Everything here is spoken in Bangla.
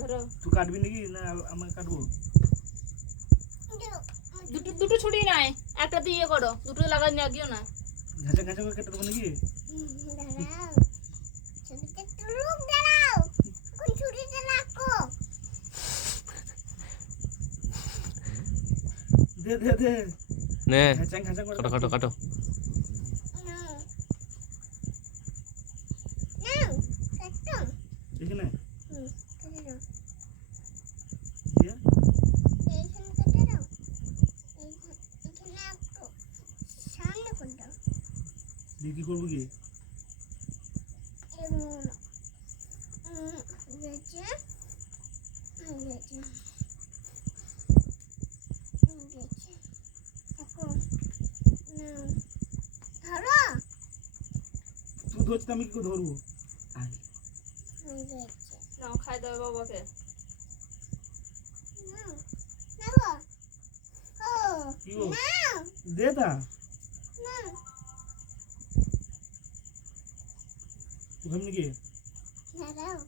ধরো তুই কাটবি নাকি না আমি কাটবো? দুটো দুটো ছুরি নাই, একটা দিয়ে করো, দুটো লাগা লাগিও না। ঘাঁচা ঘাঁচা করে কেটে দেবো নাকি? দাঁড়াও, ছবিটা তুলুক, দাঁড়াও, এখন ছুরিটা রাখো। দে দে দে নে ঘাঁচা ঘাঁচা করে কাটো কাটো কাটো। নাও, নাও, কাটো। এখানে কেটে দাও, দিয়ে এইখানে কেটে দাও, এখানে রাখো, সামনে করে দাও। দিয়ে কি করবো কি? গেছে, গেছে, গেছে, এখন নাও, ধরো, তুই ধরছিস আমি কি করে ধরবো? আয়, গেছে, নাও খাই দাও বাবাকে। নাও, নাও, ও, কি গো? নাও, দে তা নাও, ওখানে নাকি? দাঁড়াও।